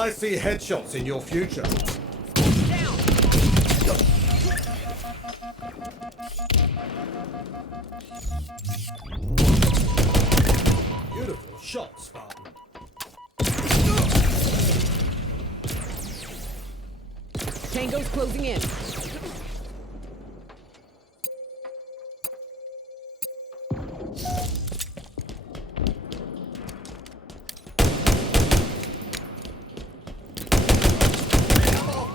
I see headshots in your future. Down. Beautiful shot, Spartan. Tango's closing in.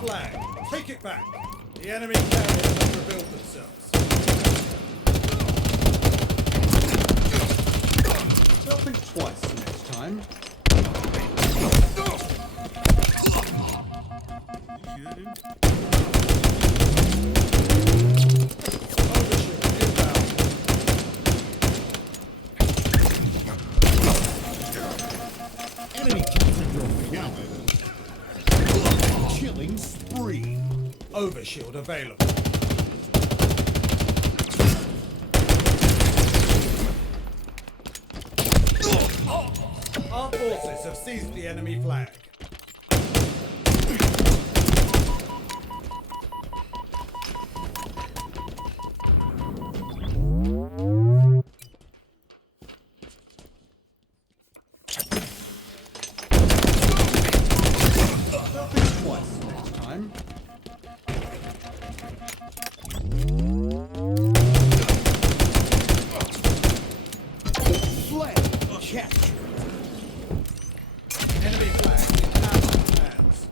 Flag. Take it back. The enemy carriers have revealed themselves. They'll think twice next time. Overshield inbound. Enemy captured your flag. Killing spree. Overshield available. Our forces have seized the enemy flag. They'll think twice next time. Flag captured. Enemy flag in our hands.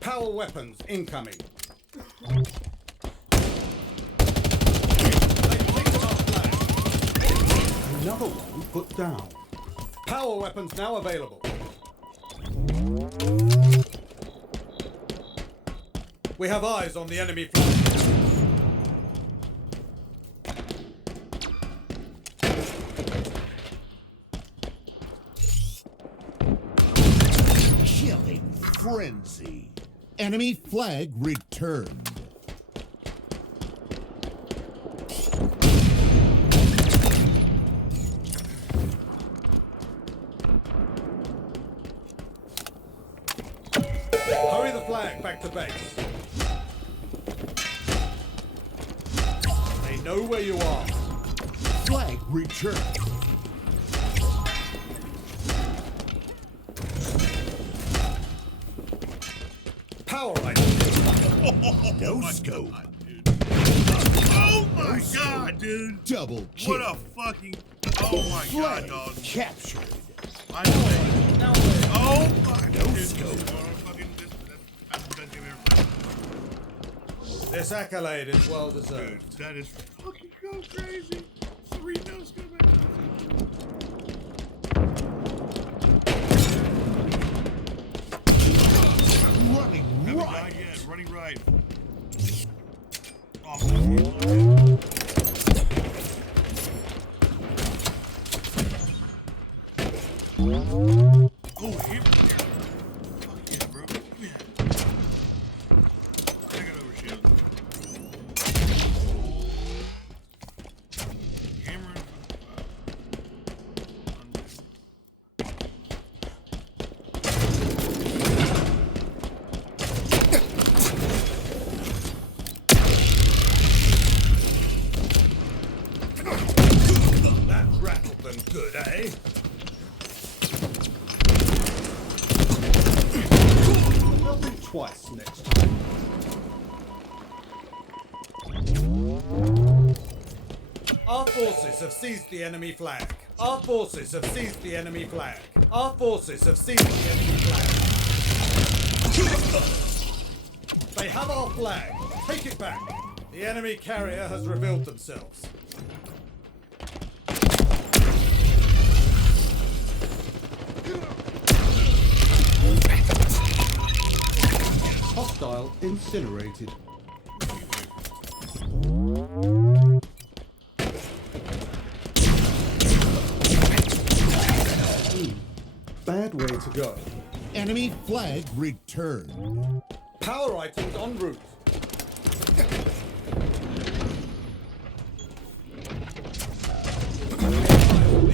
Power weapons incoming. They've taken our flag. Another one put down. Power weapons now available. We have eyes on the enemy flag. Killing frenzy. Enemy flag returned. Hurry the flag back to base. They know where you are. Flag returned. Power rifle. No scope. Oh my god, dude! Double kill. What a fucking... Oh my god, Flag dog. captured. I know. Now Oh my No dude, scope. this is fucking... That's the best game ever. this accolade is well deserved. Dude, that is fucking so crazy. 3 no scope. Running Haven't right. died yet. Running right. Oh, oh, him. Fuck yeah, bro. Yeah. I got overshield. Hammer. That rattled them good, eh? They'll think twice next time. Our forces have seized the enemy flag. Our forces have seized the enemy flag. Our forces have seized the enemy flag. They have our flag. Take it back. The enemy carrier has revealed themselves. Hostile incinerated. Bad way to go. Enemy flag returned. Power items en route.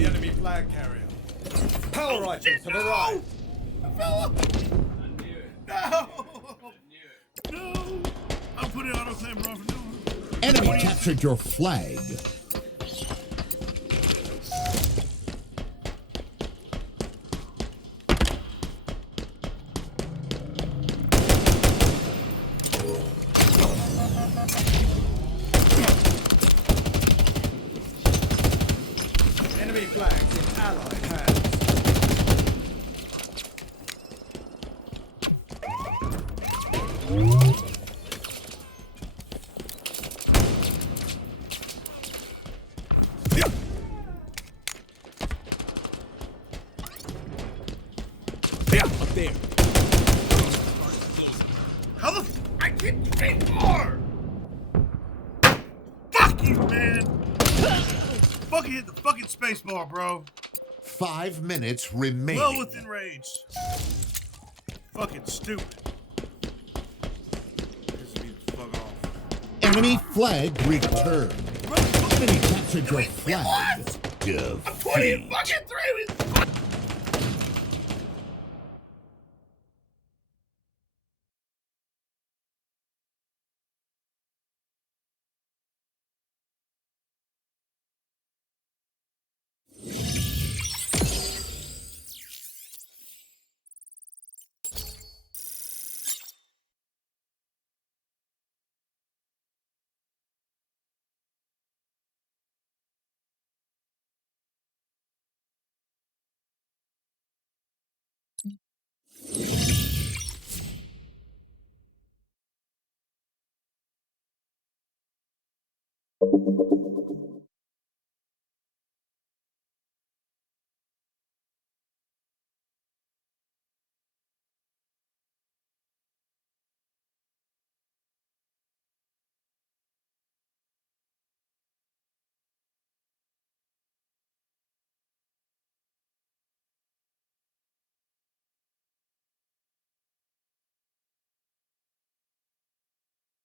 the enemy flag carrier. Power items have arrived. No! No! I'm putting autoclaim wrong for doing. Enemy captured your flag. Enemy flags in allied hands. Up there. How the I can't get more! Fuck you, man! Fucking hit the fucking spacebar, bro. 5 minutes remaining. Well within range. Fucking stupid. Piss me the fuck off. Enemy flag returned. Bro, fucking Enemy captured your wait, flag. what? I'm 20 Defeat. fucking 3 with You